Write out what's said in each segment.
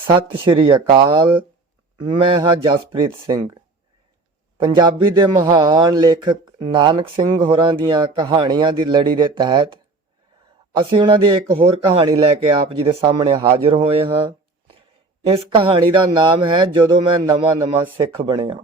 ਸਤਿ ਸ਼੍ਰੀ ਅਕਾਲ, ਮੈਂ ਹਾਂ ਜਸਪ੍ਰੀਤ ਸਿੰਘ। ਪੰਜਾਬੀ ਦੇ ਮਹਾਨ ਲੇਖਕ ਨਾਨਕ ਸਿੰਘ ਹੋਰਾਂ ਦੀਆਂ ਕਹਾਣੀਆਂ ਦੀ ਲੜੀ ਦੇ ਤਹਿਤ ਅਸੀਂ ਉਹਨਾਂ ਦੀ ਇੱਕ ਹੋਰ ਕਹਾਣੀ ਲੈ ਕੇ ਆਪ ਜੀ ਦੇ ਸਾਹਮਣੇ ਹਾਜ਼ਰ ਹੋਏ ਹਾਂ। ਇਸ ਕਹਾਣੀ ਦਾ ਨਾਮ ਹੈ ਜਦੋਂ ਮੈਂ ਨਵਾਂ ਨਵਾਂ ਸਿੱਖ ਬਣਿਆ।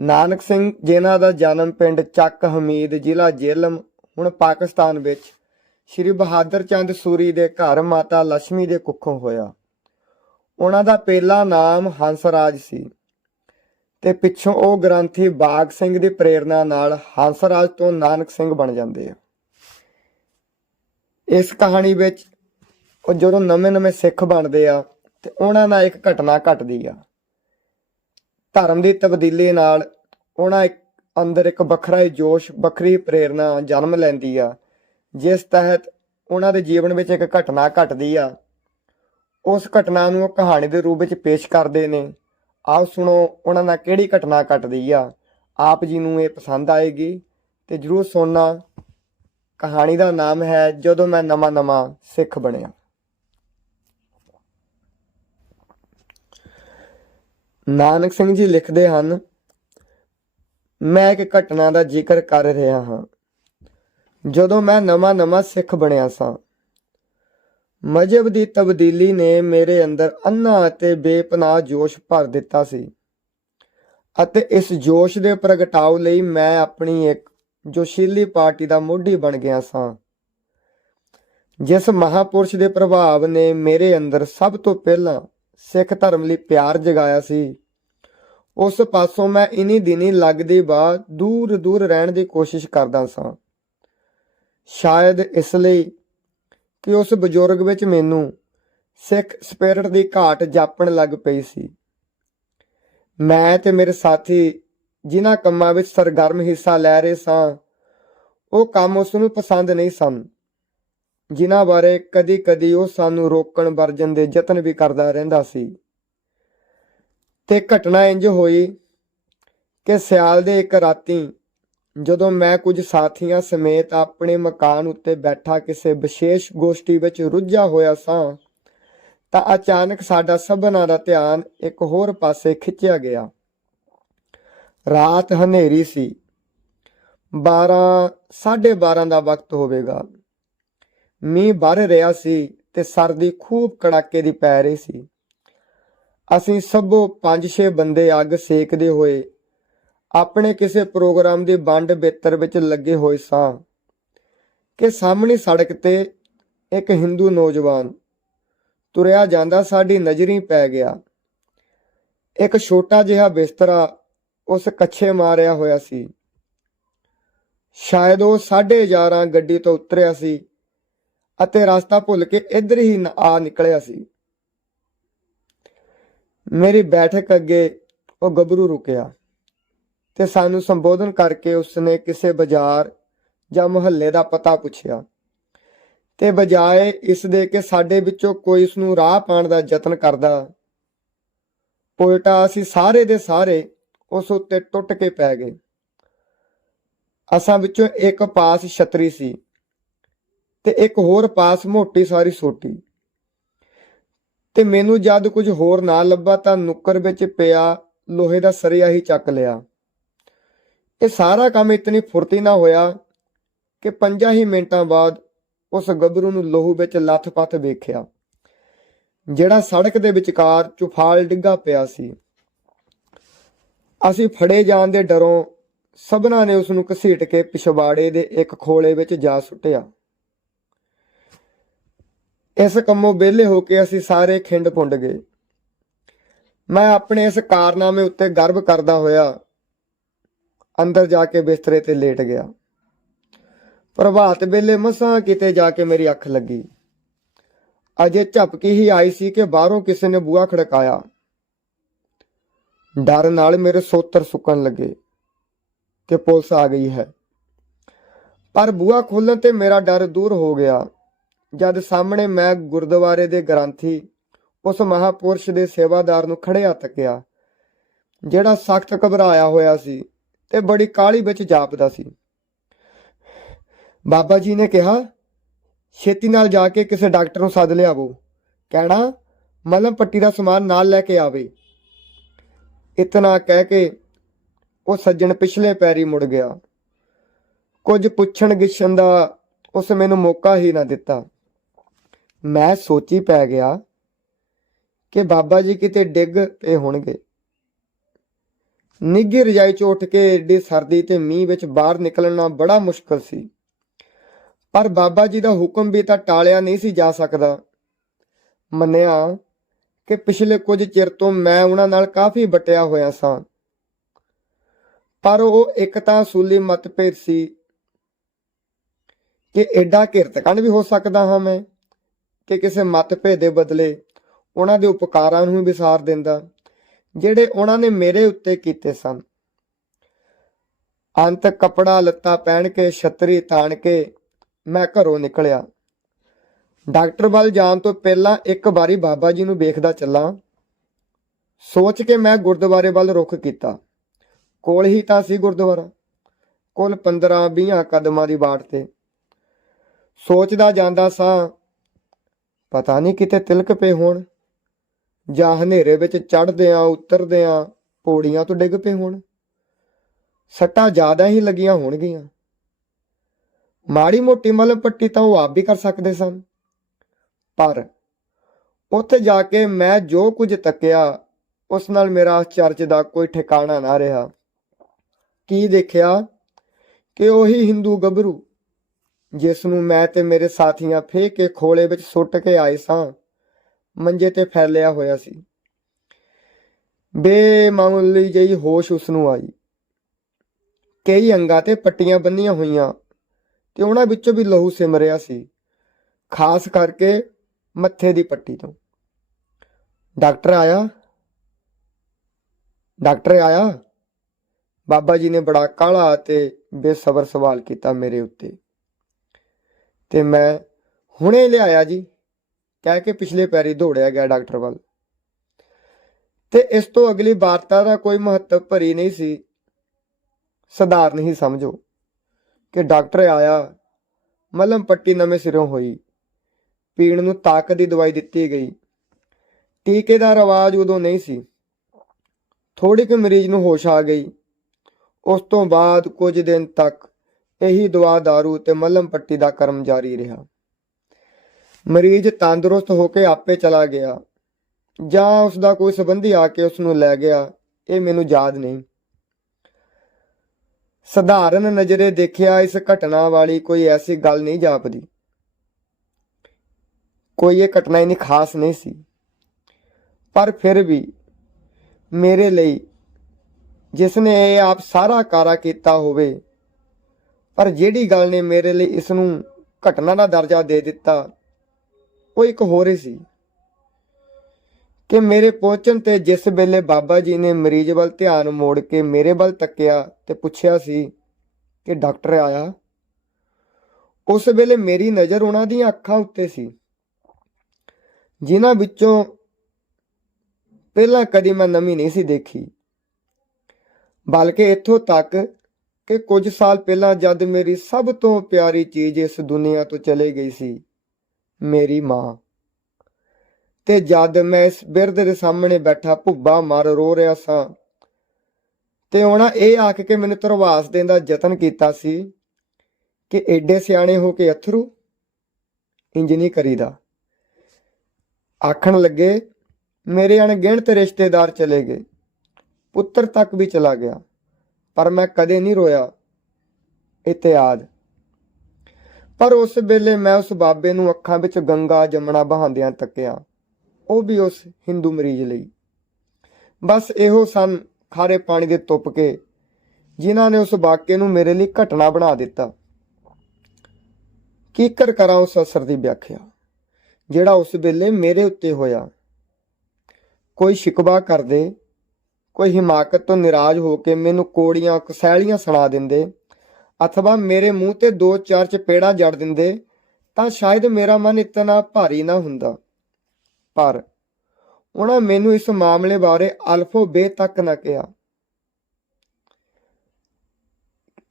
ਨਾਨਕ ਸਿੰਘ, ਜਿਨ੍ਹਾਂ ਦਾ ਜਨਮ ਪਿੰਡ ਚੱਕ ਹਮੀਦ ਜ਼ਿਲ੍ਹਾ ਜੇਲਮ, ਹੁਣ ਪਾਕਿਸਤਾਨ ਵਿੱਚ, ਸ਼੍ਰੀ ਬਹਾਦਰ ਚੰਦ ਸੂਰੀ ਦੇ ਘਰ ਮਾਤਾ ਲక్ష్ਮੀ ਦੇ ਕੁੱਖੋਂ ਹੋਇਆ। ਉਹਨਾਂ ਦਾ ਪਹਿਲਾ ਨਾਮ ਹੰਸਰਾਜ ਸੀ ਤੇ ਪਿੱਛੋਂ ਉਹ ਗ੍ਰੰਥੀ ਬਾਗ ਸਿੰਘ ਦੀ ਪ੍ਰੇਰਣਾ ਨਾਲ ਹੰਸਰਾਜ ਤੋਂ ਨਾਨਕ ਸਿੰਘ ਬਣ ਜਾਂਦੇ ਆ। ਇਸ ਕਹਾਣੀ ਵਿੱਚ ਉਹ ਜਦੋਂ ਨਵੇਂ-ਨਵੇਂ ਸਿੱਖ ਬਣਦੇ ਆ ਤੇ ਉਹਨਾਂ ਨਾਲ ਇੱਕ ਘਟਨਾ ਘਟਦੀ ਆ। ਧਰਮ ਦੀ ਤਬਦੀਲੀ ਨਾਲ ਉਹਨਾਂ ਅੰਦਰ ਇੱਕ ਵੱਖਰਾ ਹੀ ਜੋਸ਼, ਵੱਖਰੀ ਪ੍ਰੇਰਣਾ ਜਨਮ ਲੈਂਦੀ ਆ, ਜਿਸ ਤਹਿਤ ਉਹਨਾਂ ਦੇ ਜੀਵਨ ਵਿੱਚ ਇੱਕ ਘਟਨਾ ਘਟਦੀ ਆ ਉਸ ਘਟਨਾ ਨੂੰ ਉਹ ਕਹਾਣੀ ਦੇ ਰੂਪ ਵਿੱਚ ਪੇਸ਼ ਕਰਦੇ ਨੇ। ਆਓ ਸੁਣੋ ਉਹਨਾਂ ਨਾਲ ਕਿਹੜੀ ਘਟਨਾ ਘਟਦੀ ਆ। ਆਪ ਜੀ ਨੂੰ ਇਹ ਪਸੰਦ ਆਏਗੀ ਤੇ ਜਰੂਰ ਸੁਣਨਾ। ਕਹਾਣੀ ਦਾ ਨਾਮ ਹੈ ਜਦੋਂ ਮੈਂ ਨਵਾਂ ਨਵਾਂ ਸਿੱਖ ਬਣਿਆ। ਨਾਨਕ ਸਿੰਘ ਜੀ ਲਿਖਦੇ ਹਨ, ਮੈਂ ਇੱਕ ਘਟਨਾ ਦਾ ਜ਼ਿਕਰ ਕਰ ਰਿਹਾ ਹਾਂ। ਜਦੋਂ ਮੈਂ ਨਵਾਂ ਨਵਾਂ ਸਿੱਖ ਬਣਿਆ ਸਾਂ ਮਜਬ ਦੀ ਤਬਦੀਲੀ ਨੇ ਮੇਰੇ ਅੰਦਰ ਅੰਨਾ ਅਤੇ ਬੇਪਨਾਹ ਜੋਸ਼ ਭਰ ਦਿੱਤਾ ਸੀ। ਅਤੇ ਇਸ ਜੋਸ਼ ਦੇ ਪ੍ਰਗਟਾਉ ਲਈ ਮੈਂ ਆਪਣੀ ਇੱਕ ਜੋਸ਼ੀਲੀ ਪਾਰਟੀ ਦਾ ਮੋਢੀ ਬਣ ਗਿਆ ਸਾਂ। ਜਿਸ ਮਹਾਪੁਰਸ਼ ਦੇ ਪ੍ਰਭਾਵ ਨੇ ਮੇਰੇ ਅੰਦਰ ਸਭ ਤੋਂ ਪਹਿਲਾਂ ਸਿੱਖ ਧਰਮ ਲਈ ਪਿਆਰ ਜਗਾਇਆ ਸੀ। ਉਸ ਪਾਸੋਂ ਮੈਂ ਇਨੀ ਦਿਨੀ ਲੱਗਦੀ ਬਾਅਦ ਦੂਰ ਦੂਰ ਰਹਿਣ ਦੀ ਕੋਸ਼ਿਸ਼ ਕਰਦਾ ਸਾਂ। ਸ਼ਾਇਦ ਇਸ ਲਈ ਕਿ ਉਸ ਬਜ਼ੁਰਗ ਵਿੱਚ ਮੈਨੂੰ ਸਿੱਖ ਸਪਿਰਿਟ ਦੀ ਘਾਟ ਜਾਪਣ ਲੱਗ ਪਈ ਸੀ। ਮੈਂ ਤੇ ਮੇਰੇ ਸਾਥੀ ਜਿਨ੍ਹਾਂ ਕੰਮਾਂ ਵਿੱਚ ਸਰਗਰਮ ਹਿੱਸਾ ਲੈ ਰਹੇ ਸਾਂ, ਉਹ ਕੰਮ ਉਸ ਨੂੰ ਪਸੰਦ ਨਹੀਂ ਸਨ, ਜਿਨ੍ਹਾਂ ਬਾਰੇ ਕਦੀ-ਕਦੀ ਉਹ ਸਾਨੂੰ ਰੋਕਣ ਵਰਜਨ ਦੇ ਯਤਨ ਵੀ ਕਰਦਾ ਰਹਿੰਦਾ ਸੀ। ਤੇ ਘਟਨਾ ਇੰਜ ਹੋਈ ਕਿ ਸਿਆਲ ਦੇ ਇੱਕ ਰਾਤੀ ਜਦੋਂ ਮੈਂ ਕੁਝ ਸਾਥੀਆਂ ਸਮੇਤ ਆਪਣੇ ਮਕਾਨ ਉੱਤੇ ਬੈਠਾ ਕਿਸੇ ਵਿਸ਼ੇਸ਼ ਗੋਸ਼ਟੀ ਵਿੱਚ ਰੁੱਝਾ ਹੋਇਆ ਸਾਂ, ਤਾਂ ਅਚਾਨਕ ਸਾਡਾ ਸਭਨਾਂ ਦਾ ਧਿਆਨ ਇੱਕ ਹੋਰ ਪਾਸੇ ਖਿੱਚਿਆ ਗਿਆ। ਰਾਤ ਹਨੇਰੀ ਸੀ। 12 12:30 ਦਾ ਵਕਤ ਹੋਵੇਗਾ। ਮੀਂਹ ਵਰ ਰਿਹਾ ਸੀ ਤੇ ਸਰਦੀ ਖੂਬ ਕੜਾਕੇ ਦੀ ਪੈ ਰਹੀ ਸੀ। ਅਸੀਂ ਸਭੋ 5-6 ਬੰਦੇ ਅੱਗ ਸੇਕਦੇ ਹੋਏ ਆਪਣੇ ਕਿਸੇ ਪ੍ਰੋਗਰਾਮ ਦੀ ਵੰਡ ਬਿੱਤਰ ਵਿੱਚ ਲੱਗੇ ਹੋਏ ਸਾਂ ਕਿ ਸਾਹਮਣੀ ਸੜਕ ਤੇ ਇੱਕ ਹਿੰਦੂ ਨੌਜਵਾਨ ਤੁਰਿਆ ਜਾਂਦਾ ਸਾਡੀ ਨਜ਼ਰੀ ਪੈ ਗਿਆ। ਇੱਕ ਛੋਟਾ ਜਿਹਾ ਬਿਸਤਰਾ ਉਸ ਕੱਛੇ ਮਾਰਿਆ ਹੋਇਆ ਸੀ। ਸ਼ਾਇਦ ਉਹ 11:30 ਗੱਡੀ ਤੋਂ ਉਤਰਿਆ ਸੀ ਅਤੇ ਰਸਤਾ ਭੁੱਲ ਕੇ ਇੱਧਰ ਹੀ ਨ- ਆ ਨਿਕਲਿਆ ਸੀ। ਮੇਰੀ ਬੈਠਕ ਅੱਗੇ ਉਹ ਗੱਭਰੂ ਰੁਕਿਆ। ਤੇ ਸਾਨੂੰ ਸੰਬੋਧਨ ਕਰਕੇ ਉਸਨੇ ਕਿਸੇ ਬਾਜ਼ਾਰ ਜਾਂ ਮੁਹੱਲੇ ਦਾ ਪਤਾ ਪੁੱਛਿਆ। ਤੇ ਬਜਾਏ ਇਸ ਦੇ ਕਿ ਸਾਡੇ ਵਿੱਚੋਂ ਕੋਈ ਉਸ ਨੂੰ ਰਾਹ ਪਾਣ ਦਾ ਯਤਨ ਕਰਦਾ, ਉਲਟਾ ਅਸੀਂ ਸਾਰੇ ਦੇ ਸਾਰੇ ਉਸ ਉੱਤੇ ਟੁੱਟ ਕੇ ਪੈ ਗਏ। ਅਸਾਂ ਵਿੱਚੋਂ ਇੱਕ ਪਾਸ ਛਤਰੀ ਸੀ ਤੇ ਇੱਕ ਹੋਰ ਪਾਸ ਮੋਟੀ ਸਾਰੀ ਸੋਟੀ। ਤੇ ਮੈਨੂੰ ਜਦ ਕੁਝ ਹੋਰ ਨਾ ਲੱਭਾ ਤਾਂ ਨੁੱਕਰ ਵਿੱਚ ਪਿਆ, ਲੋਹੇ ਦਾ ਸਰੀਆ ਹੀ ਚੱਕ ਲਿਆ। ਇਹ ਸਾਰਾ ਕੰਮ ਇਤਨੀ ਫੁਰਤੀ ਨਾਲ ਹੋਇਆ ਕਿ ਪੰਜਾਂ ਹੀ ਮਿੰਟਾਂ ਬਾਅਦ ਉਸ ਗੱਭਰੂ ਨੂੰ ਲੋਹੂ ਵਿੱਚ ਲੱਥ-ਪੱਥ ਵੇਖਿਆ। ਜਿਹੜਾ ਸੜਕ ਦੇ ਵਿਚਕਾਰ ਚੁਫਾਲ ਡਿੱਗਾ ਪਿਆ ਸੀ। ਅਸੀਂ ਫੜੇ ਜਾਣ ਦੇ ਡਰੋਂ ਸਭਨਾਂ ਨੇ ਉਸ ਨੂੰ ਘਸੀਟ ਕੇ ਪਿਛਵਾੜੇ ਦੇ ਇੱਕ ਖੋਲੇ ਵਿੱਚ ਜਾ ਸੁੱਟਿਆ। ਇਸ ਕੰਮੋਂ ਵਿਹਲੇ ਹੋ ਕੇ ਅਸੀਂ ਸਾਰੇ ਖਿੰਡ ਪੁੰਡ ਗਏ। ਮੈਂ ਆਪਣੇ ਇਸ ਕਾਰਨਾਮੇ ਉੱਤੇ ਗਰਵ ਕਰਦਾ ਹੋਇਆ ਅੰਦਰ ਜਾ ਕੇ ਬਿਸਤਰੇ ਤੇ ਲੇਟ ਗਿਆ। ਪ੍ਰਭਾਤ ਵੇਲੇ ਮਸਾਂ ਕਿਤੇ ਜਾ ਕੇ ਮੇਰੀ ਅੱਖ ਲੱਗੀ। ਅਜੇ ਝਪਕੀ ਹੀ ਆਈ ਸੀ ਕਿ ਬਾਹਰੋਂ ਕਿਸੇ ਨੇ ਬੂਹਾ ਖੜਕਾਇਆ। ਡਰ ਨਾਲ ਮੇਰੇ ਸੋਤਰ ਸੁੱਕਣ ਲੱਗੇ ਕਿ ਪੁਲਿਸ ਆ ਗਈ ਹੈ। ਪਰ ਬੂਹਾ ਖੋਲਣ ਤੇ ਮੇਰਾ ਡਰ ਦੂਰ ਹੋ ਗਿਆ। ਜਦ ਸਾਹਮਣੇ ਮੈਂ ਗੁਰਦੁਆਰੇ ਦੇ ਗ੍ਰੰਥੀ, ਉਸ ਮਹਾਪੁਰਸ਼ ਦੇ ਸੇਵਾਦਾਰ ਨੂੰ ਖੜਿਆ ਤੱਕਿਆ, ਜਿਹੜਾ ਸਖਤ ਘਬਰਾਇਆ ਹੋਇਆ ਸੀ। ਤੇ ਬੜੀ ਕਾਹਲੀ ਵਿੱਚ ਜਾਪਦਾ ਸੀ। ਬਾਬਾ ਜੀ ਨੇ ਕਿਹਾ, ਛੇਤੀ ਨਾਲ ਜਾ ਕੇ ਕਿਸੇ ਡਾਕਟਰ ਨੂੰ ਸੱਦ ਲਿਆਵੋ। ਕਹਿਣਾ, ਮਲਮ ਪੱਟੀ ਦਾ ਸਮਾਨ ਨਾਲ ਲੈ ਕੇ ਆਵੇ। ਇਤਨਾ ਕਹਿ ਕੇ ਉਹ ਸੱਜਣ ਪਿਛਲੇ ਪੈਰੀ ਮੁੜ ਗਿਆ। ਕੁਝ ਪੁੱਛਣ ਗਿੱਛਣ ਦਾ ਉਸ ਮੈਨੂੰ ਮੌਕਾ ਹੀ ਨਾ ਦਿੱਤਾ। ਮੈਂ ਸੋਚੀ ਪੈ ਗਿਆ ਕਿ ਬਾਬਾ ਜੀ ਕਿਤੇ ਡਿੱਗ ਪਏ ਹੋਣਗੇ। ਨਿੱਘੀ ਰਜਾਈ ਚ ਉੱਠ ਕੇ ਏਡੀ ਸਰਦੀ ਤੇ ਮੀਂਹ ਵਿੱਚ ਬਾਹਰ ਨਿਕਲਣਾ ਬੜਾ ਮੁਸ਼ਕਲ ਸੀ। ਪਰ ਬਾਬਾ ਜੀ ਦਾ ਹੁਕਮ ਵੀ ਤਾਂ ਟਾਲਿਆ ਨਹੀਂ ਸੀ ਜਾ ਸਕਦਾ। ਮੰਨਿਆ ਕਿ ਪਿਛਲੇ ਕੁਝ ਚਿਰ ਤੋਂ ਮੈਂ ਉਹਨਾਂ ਨਾਲ ਕਾਫੀ ਬਟਿਆ ਹੋਇਆ ਸਾਂ। ਪਰ ਉਹ ਇੱਕ ਤਾਂ ਸੂਲੀ ਮਤਭੇਦ ਸੀ ਕਿ ਐਡਾ ਘਿਰਤਕਣ ਵੀ ਹੋ ਸਕਦਾ ਹਾਂ ਮੈਂ ਕਿ ਕਿਸੇ ਮਤਭੇਦ ਦੇ ਬਦਲੇ ਉਹਨਾਂ ਦੇ ਉਪਕਾਰਾਂ ਨੂੰ ਹੀ ਵਿਸਾਰ ਦਿੰਦਾ। ਜਿਹੜੇ ਉਹਨਾਂ ਨੇ ਮੇਰੇ ਉੱਤੇ ਕੀਤੇ ਸਨ। ਅੰਤ ਕਪੜਾ ਲੱਤਾ ਪਹਿਨ ਕੇ, ਛਤਰੀ ਤਾਣ ਕੇ ਮੈਂ ਘਰੋਂ ਨਿਕਲਿਆ। ਡਾਕਟਰ ਵੱਲ ਜਾਣ ਤੋਂ ਪਹਿਲਾਂ ਇੱਕ ਵਾਰੀ ਬਾਬਾ ਜੀ ਨੂੰ ਵੇਖਦਾ ਚੱਲਾਂ। ਸੋਚ ਕੇ ਮੈਂ ਗੁਰਦੁਆਰੇ ਵੱਲ ਰੁਖ ਕੀਤਾ। ਕੋਲ ਹੀ ਤਾਂ ਸੀ ਗੁਰਦੁਆਰਾ। ਕੁੱਲ 15-20 ਕਦਮਾਂ ਦੀ ਬਾਟ ਤੇ। ਸੋਚਦਾ ਜਾਂਦਾ ਸਾਂ, ਪਤਾ ਨਹੀਂ ਕਿਤੇ ਤਿਲਕ ਪਏ ਹੋਣ। ਜਾਂ ਹਨੇਰੇ ਵਿੱਚ ਚੜ੍ਹਦਿਆਂ ਆ ਪੌੜੀਆਂ ਤੋਂ ਡਿੱਗ ਪਏ ਹੋਣ। ਸੱਟਾਂ ਜ਼ਿਆਦਾ ਹੀ ਲੱਗੀਆਂ ਹੋਣਗੀਆਂ। ਮਾੜੀ ਮੋਟੀ ਮਲਮ ਪੱਟੀ ਤਾਂ ਉਹ ਆਪ ਵੀ ਕਰ ਸਕਦੇ ਸਨ। ਪਰ ਉੱਥੇ ਜਾ ਕੇ ਮੈਂ ਜੋ ਕੁਝ ਤੱਕਿਆ, ਉਸ ਨਾਲ ਮੇਰਾ ਚਰਚ ਦਾ ਕੋਈ ਠਿਕਾਣਾ ਨਾ ਰਿਹਾ। ਕੀ ਦੇਖਿਆ? ਕਿ ਉਹੀ ਹਿੰਦੂ ਗੱਭਰੂ, ਜਿਸ ਨੂੰ ਮੈਂ ਤੇ ਮੇਰੇ ਸਾਥੀਆਂ ਫੇਕ ਕੇ ਖੋਲੇ ਵਿੱਚ ਸੁੱਟ ਕੇ ਆਏ ਸਾਂ। ਮੰਜੇ ਤੇ ਫੈਲਿਆ ਹੋਇਆ ਸੀ। ਬੇਮਾਮੂਲੀ ਜਿਹੀ ਹੋਸ਼ ਉਸ ਨੂੰ ਆਈ। ਕਈ ਅੰਗਾਂ ਤੇ ਪੱਟੀਆਂ ਬੰਨੀਆਂ ਹੋਈਆਂ ਤੇ ਉਹਨਾਂ ਵਿੱਚੋਂ ਵੀ ਲਹੂ ਸਿਮ ਰਿਹਾ ਸੀ, ਖਾਸ ਕਰਕੇ ਮੱਥੇ ਦੀ ਪੱਟੀ ਤੋਂ। ਡਾਕਟਰ ਆਇਆ? ਡਾਕਟਰ ਆਇਆ? ਬਾਬਾ ਜੀ ਨੇ ਬੜਾ ਕਾਲਾ ਤੇ ਬੇਸਬਰ ਸਵਾਲ ਕੀਤਾ ਮੇਰੇ ਉੱਤੇ। ਤੇ ਮੈਂ ਹੁਣੇ ਲਿਆਇਆ ਜੀ। ਕਹਿ ਕੇ ਪਿਛਲੇ ਪੈਰੀ ਦੌੜਿਆ ਗਿਆ ਡਾਕਟਰ ਵੱਲ। ਤੇ ਇਸ ਤੋਂ ਅਗਲੀ ਵਾਰਤਾ ਦਾ ਕੋਈ ਮਹੱਤਵ ਭਰੀ ਨਹੀਂ ਸੀ। ਸਧਾਰਨ ਹੀ ਸਮਝੋ ਕਿ ਡਾਕਟਰ ਆਇਆ, ਮਲਮ ਪੱਟੀ ਨਵੇਂ ਸਿਰੋਂ ਹੋਈ। ਪੀਣ ਨੂੰ ਤਾਕਤ ਦੀ ਦਵਾਈ ਦਿੱਤੀ ਗਈ। ਟੀਕੇ ਦਾ ਰਵਾਜ ਉਦੋਂ ਨਹੀਂ ਸੀ। ਥੋੜੀ ਕੁ ਮਰੀਜ਼ ਨੂੰ ਹੋਸ਼ ਆ ਗਈ। ਉਸ ਤੋਂ ਬਾਅਦ ਕੁਝ ਦਿਨ ਤੱਕ ਇਹੀ ਦਵਾ दारू ਤੇ ਮਲਮ ਪੱਟੀ ਦਾ ਕਰਮ ਜਾਰੀ ਰਿਹਾ। ਮਰੀਜ਼ ਤੰਦਰੁਸਤ ਹੋ ਕੇ ਆਪੇ ਚਲਾ ਗਿਆ ਜਾਂ ਉਸ ਦਾ ਕੋਈ ਸੰਬੰਧੀ ਆ ਕੇ ਉਸ ਨੂੰ ਲੈ ਗਿਆ, ਇਹ ਮੈਨੂੰ ਯਾਦ ਨਹੀਂ। ਸਧਾਰਨ ਨਜ਼ਰੇ ਦੇਖਿਆ ਇਸ ਘਟਨਾ ਵਾਲੀ ਕੋਈ ਐਸੀ ਗੱਲ ਨਹੀਂ ਜਾਪਦੀ। ਕੋਈ ਇਹ ਘਟਨਾ ਇਨੀ ਖਾਸ ਨਹੀਂ ਸੀ। ਪਰ ਫਿਰ ਵੀ ਮੇਰੇ ਲਈ ਜਿਸ ਨੇ ਇਹ ਆਪ ਸਾਰਾ ਕਾਰਾ ਕੀਤਾ ਹੋਵੇ, ਪਰ ਜਿਹੜੀ ਗੱਲ ਨੇ ਮੇਰੇ ਲਈ ਇਸ ਨੂੰ ਘਟਨਾ ਦਾ ਦਰਜਾ ਦੇ ਦਿੱਤਾ ਉਹ ਇੱਕ ਹੋਰ ਹੀ ਸੀ ਕਿ ਮੇਰੇ ਪਹੁੰਚਣ ਤੇ ਜਿਸ ਵੇਲੇ ਬਾਬਾ ਜੀ ਨੇ ਮਰੀਜ਼ ਵੱਲ ਧਿਆਨ ਮੋੜ ਕੇ ਮੇਰੇ ਵੱਲ ਤੱਕਿਆ ਤੇ ਪੁੱਛਿਆ ਸੀ ਕਿ ਡਾਕਟਰ ਆਇਆ? ਉਸ ਵੇਲੇ ਮੇਰੀ ਨਜ਼ਰ ਉਹਨਾਂ ਦੀਆਂ ਅੱਖਾਂ ਉੱਤੇ ਸੀ, ਜਿਨ੍ਹਾਂ ਵਿੱਚੋਂ ਪਹਿਲਾਂ ਕਦੀ ਮੈਂ ਨਵੀਂ ਨਹੀਂ ਸੀ ਦੇਖੀ, ਬਲਕਿ ਇੱਥੋਂ ਤੱਕ ਕਿ ਕੁਝ ਸਾਲ ਪਹਿਲਾਂ ਜਦ ਮੇਰੀ ਸਭ ਤੋਂ ਪਿਆਰੀ ਚੀਜ਼ ਇਸ ਦੁਨੀਆ ਤੋਂ ਚਲੇ ਗਈ ਸੀ। ਮੇਰੀ ਮਾਂ। ਤੇ ਜਦ ਮੈਂ ਇਸ ਬਿਰਧ ਦੇ ਸਾਹਮਣੇ ਬੈਠਾ, ਭੁੱਬਾ ਮਾਰ ਰੋ ਰਿਹਾ ਸਾਂ। ਤੇ ਉਹਨਾਂ ਇਹ ਆਖ ਕੇ ਮੈਨੂੰ ਧਰਵਾਸ ਦੇਣ ਦਾ ਯਤਨ ਕੀਤਾ ਸੀ ਕਿ ਐਡੇ ਸਿਆਣੇ ਹੋ ਕੇ ਅਥਰੂ ਇੰਜ ਨਹੀਂ ਕਰੀਦਾ। ਆਖਣ ਲੱਗੇ, ਮੇਰੇ ਅਣਗਿਣਤ ਰਿਸ਼ਤੇਦਾਰ ਚਲੇ ਗਏ। ਪੁੱਤਰ ਤੱਕ ਵੀ ਚਲਾ ਗਿਆ, ਪਰ ਮੈਂ ਕਦੇ ਨਹੀਂ ਰੋਇਆ। ਇਤਿਆਦ ਪਰ ਉਸ ਵੇਲੇ ਮੈਂ ਉਸ ਬਾਬੇ ਨੂੰ ਅੱਖਾਂ ਵਿੱਚ ਗੰਗਾ ਜਮਣਾ ਬਹਾਉਂਦਿਆਂ ਤੱਕਿਆ। ਉਹ ਵੀ ਉਸ ਹਿੰਦੂ ਮਰੀਜ਼ ਲਈ। ਬਸ ਇਹੋ ਸਨ ਖਾਰੇ ਪਾਣੀ ਦੇ ਤੁੱਪ ਜਿਨ੍ਹਾਂ ਨੇ ਉਸ ਵਾਕਿਏ ਨੂੰ ਮੇਰੇ ਲਈ ਘਟਨਾ ਬਣਾ ਦਿੱਤਾ। ਕੀਕਰ ਕਰਾਂ ਉਸ ਅਸਰ ਦੀ ਵਿਆਖਿਆ, ਜਿਹੜਾ ਉਸ ਵੇਲੇ ਮੇਰੇ ਉੱਤੇ ਹੋਇਆ। ਕੋਈ ਸ਼ਿਕਵਾ ਕਰਦੇ, ਕੋਈ ਹਿਮਾਕਤ ਤੋਂ ਨਿਰਾਜ ਹੋ ਕੇ ਮੈਨੂੰ ਕੋੜੀਆਂ, ਕਸੈਲੀਆਂ ਸੁਣਾ ਦਿੰਦੇ ਅਥਵਾ ਮੇਰੇ ਮੂੰਹ ਤੇ ਦੋ ਚਾਰ ਚਪੇੜਾਂ ਜੜ ਦਿੰਦੇ, ਤਾਂ ਸ਼ਾਇਦ ਮੇਰਾ ਮਨ ਇਤਨਾ ਭਾਰੀ ਨਾ ਹੁੰਦਾ। ਪਰ ਉਹਨਾਂ ਮੈਨੂੰ ਇਸ ਮਾਮਲੇ ਬਾਰੇ ਅਲਫੋ ਬੇ ਤੱਕ ਨਾ ਕਿਹਾ।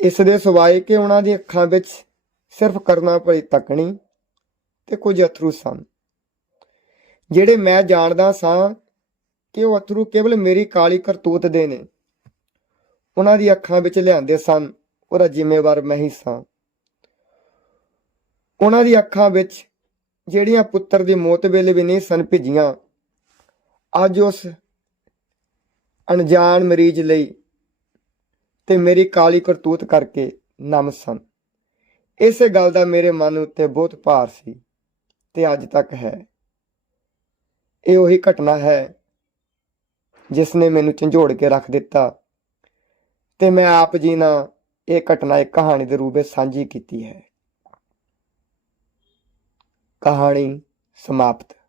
ਇਸ ਦੇ ਸਿਵਾਏ ਕਿ ਉਹਨਾਂ ਦੀ ਅੱਖਾਂ ਵਿੱਚ ਸਿਰਫ ਕਰਨਾ ਭਰੀ ਤੱਕਣੀ ਤੇ ਕੁਝ ਅਥਰੂ ਸਨ। ਜਿਹੜੇ ਮੈਂ ਜਾਣਦਾ ਸਾਂ ਕਿ ਉਹ ਅਥਰੂ ਕੇਵਲ ਮੇਰੀ ਕਾਲੀ ਕਰਤੂਤ ਦੇ ਨੇ। ਉਹਨਾਂ ਦੀ ਅੱਖਾਂ ਵਿੱਚ ਲਿਆਂਦੇ ਸਨ। ਉਹਦਾ ਜ਼ਿੰਮੇਵਾਰ ਮੈਂ ਹੀ ਸਾਂ। ਉਹਨਾਂ ਦੀ ਅੱਖਾਂ ਵਿੱਚ ਜਿਹੜੀਆਂ ਪੁੱਤਰ ਦੀ ਮੌਤ ਵੇਲੇ ਵੀ ਨਹੀਂ ਸਨ ਭਿੱਜੀਆਂ, ਅੱਜ ਉਸ ਅਣਜਾਣ ਮਰੀਜ਼ ਲਈ ਤੇ ਮੇਰੀ ਕਾਲੀ ਕਰਤੂਤ ਕਰਕੇ ਨਮ ਸਨ। ਇਸੇ ਗੱਲ ਦਾ ਮੇਰੇ ਮਨ ਉੱਤੇ ਬਹੁਤ ਭਾਰ ਸੀ ਤੇ ਅੱਜ ਤੱਕ ਹੈ। ਇਹ ਉਹੀ ਘਟਨਾ ਹੈ ਜਿਸ ਨੇ ਮੈਨੂੰ ਝੰਜੋੜ ਕੇ ਰੱਖ ਦਿੱਤਾ ਤੇ ਮੈਂ ਆਪ ਜੀ ਨਾਲ ਇਹ ਘਟਨਾ ਇੱਕ ਕਹਾਣੀ ਦੇ ਰੂਪ ਵਿੱਚ ਸਾਂਝੀ ਕੀਤੀ ਹੈ। ਕਹਾਣੀ ਸਮਾਪਤ।